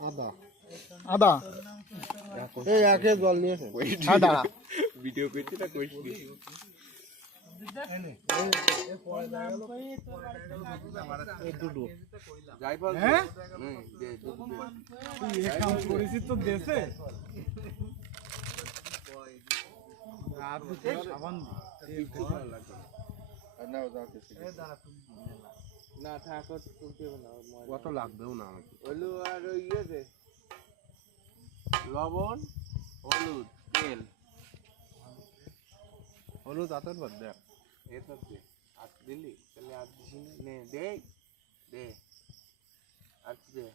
আদা আদা এই একে জল নিয়ে এসে আদা ভিডিও করছি না কইছি হ্যাঁ পরিচিত দেশে না ঠাকুর তুলতে হবে না কত লাগবেও না আমাকে হলু আর ওই ইয়ে দে লবণ হলুদ তেল হলুদ আতর বাদ দেখ এটা দে আর দিলি তাহলে আর দিস নে দে দে আর দে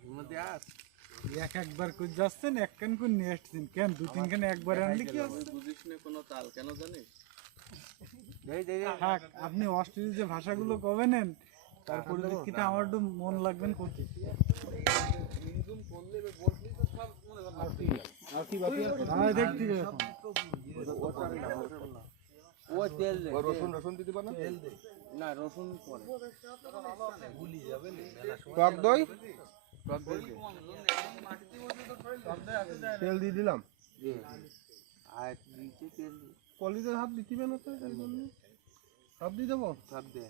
হিমতে আর একবার কই যাচ্ছেন একখান কোন নিয়ে আসছেন কেন দু তিনখান একবার আনলে কি আছে বুঝিস না কোনো তাল কেন জানিস দে দে থাক আপনি অস্ট্রেলিয়ার যে ভাষাগুলো কবে নেন তারপরে দেখতে আমার একটু মন লাগবেন করতে আর কি বাকি হ্যাঁ দেখতে এখন ও তেল দে রসুন দিতে পার না না রসুন পরে টক দই টক দই দে তেল দিয়ে দিলাম দে আর নিচে তেল দে কলিদের হাত দিতে না তো সব দিয়ে দেবো সব দে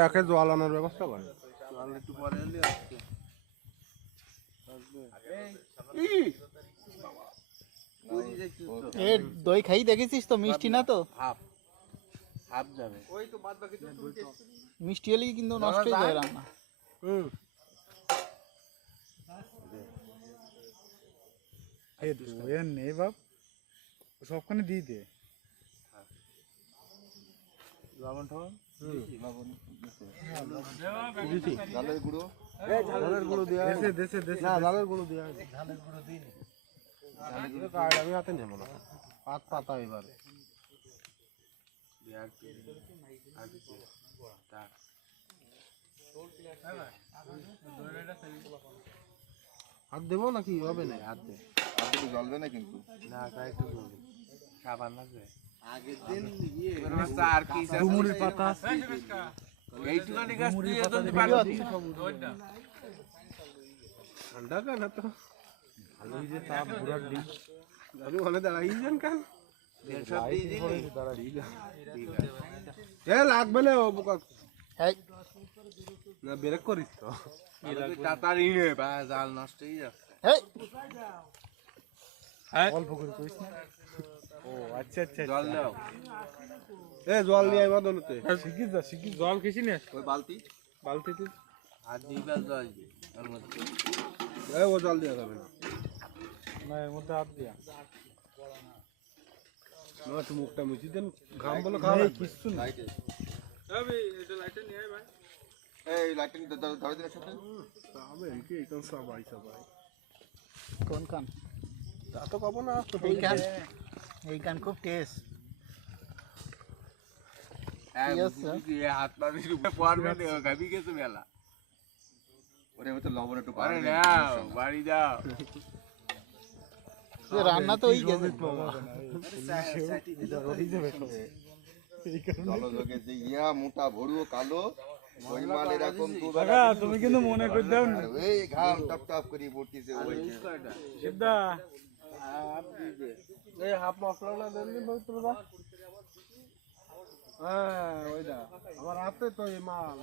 একে জল আনার ব্যবস্থা করে জল একটু পরে এলে আসছে এ দই খাই দেখেছিস তো মিষ্টি না তো হাফ হাফ যাবে মিষ্টি হলেই কিন্তু নষ্ট হয়ে যায় রান্না এ দই নেই বাপ সবখানে দিয়ে দে লবণ ঠবণ ঝালের গুঁড়ো ঝালের গুঁড়ো দেওয়া দেশে না ঝালের গুঁড়ো দেওয়া ঝালের গুঁড়ো দিই ঝালের গুঁড়ো কার্ড আমি হাতে নেবো না পাত পাতা এবার হাত দেবো নাকি হবে না হাত দে জ্বলবে না কিন্তু না তাই একটু সাবান লাগবে আগের দিন আর কি ডুমুরের পাতা এইটুখানি গাছ তুই এত পারবি ঠান্ডা কেন তো ভালোই যে তাপ ঘোরার দিক আমি ওখানে দাঁড়াই যান কেন সব দিয়ে দিবি এ লাগবে না ও বোকা এই না ব্রেক করিস তো তাড়াতাড়ি নে বা জাল নষ্ট হয়ে যাচ্ছে এই অল্প করে কইস না ও আচ্ছা আচ্ছা জল দাও এ জল নিয়ে আইবা দলতে শিগগির জল খেছি না ওই বালতি বালতিতে আর দিবার জল দি ওর মধ্যে এ ও জল দেওয়া যাবে না না এর মধ্যে হাত দিয়া না একটু মুখটা মুছি দেন ঘাম বলে খাওয়া কিছু না এই লাইটিং ধরে দিলে সাথে তবে কি এইখান সবাই কোন কান তা তো কব না এই কান খুব টেস্ট হাত পাবি পড়বে গাবি গেছে মেলা ওরে মতো লবণ একটু পারে বাড়ি যাও রান্না তো ওই গেছে জলযোগে যে ইয়া মোটা ভরুও কালো ওই মাল এরকম তুমি কিন্তু মনে করে দাও না এই ঘাম টপ টপ করে পড়তিছে ওই সিদ্ধা এই হাফ মশলা না দেন তোর দা হ্যাঁ ওইটা আবার হাতে তো এই মাল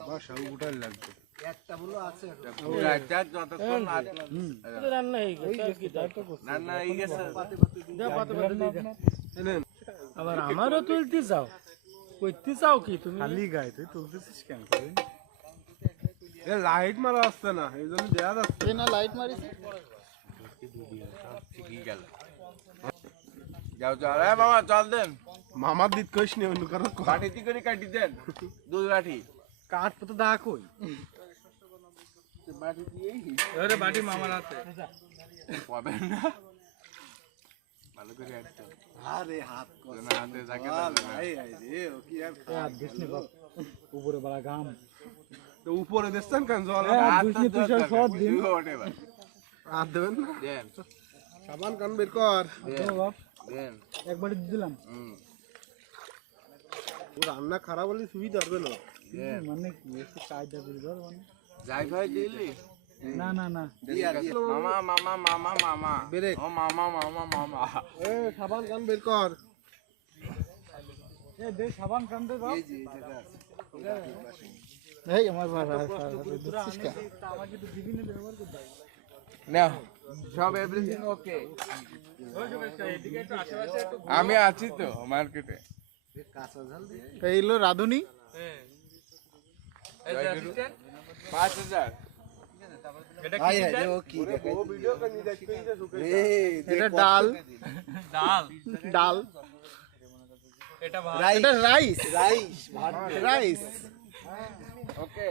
আবার সব উঠার লাগবে একটা বলো আছে যতক্ষণ রান্না হয়ে গেছে রান্না হয়ে গেছে আবার আমারও তুলতে যাও কইতে চাও কি তুমি খালি গায়ে তুই তুলতেছিস কেন এ লাইট মারা আসছে না এই জন্য দেয়া যাচ্ছে না লাইট মারিছে যাও যাও রে বাবা চল দেন মামার দিত কইস নি অন্য কারো বাটিতে করে কাটি দেন দুই বাটি কাঠ পতো দা কই বাটি দিয়েই আরে বাটি মামার হাতে পাবে না ভালো করে একটা আরে হাত কর না হাতে থাকে না এই রে ও কি আর হাত দিসনি বাপ উপরে বড় গাম তো উপরে দেখছেন কেন জল দুসনি তুই সব দিন ওঠে হাত দেবেন না দেন সাবান কান বের কর। দেন একবারে দিয়ে দিলাম। ও রান্না খারাপ হলে সুবিধা হবে না। মানে কি একটু কায়দা করে ধর মানে। যাই ভাই দিলি না না না মামা মামা মামা মামা ব্রেক। ও মামা মামা মামা এ সাবান কান বের কর। এ দে সাবান কান্দে দাও। এই যে এটা এই আমার ভাই আমাকে তো দিবি না ব্যবহার করতে হবে। নাও সব এভরিথিং ওকে আমি আছি তো মার্কেটে এই হলো রাধুনি। 5000 ও ভিডিও কা নি দেখতে ইসে সুকে। এটা ডাল ডাল এটা রাইস রাইস ওকে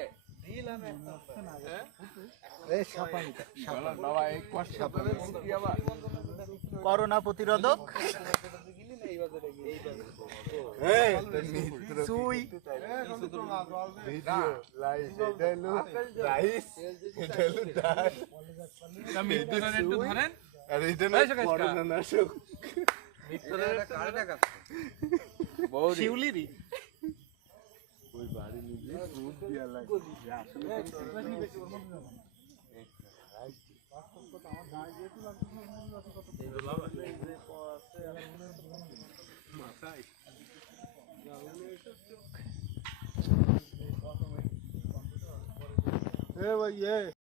বাবা এক কষ্ট করে কি আবার করোনা প্রতিরোধক সুই ভিডিও লাইভ দেলু রাইস দেলু ডাল। একটু ধরেন আর এটা না করোনা নাশক। বৌদি শিউলিরি ওই বাড়ি নিয়ে দুধ দিয়া লাগে। ए भाई ये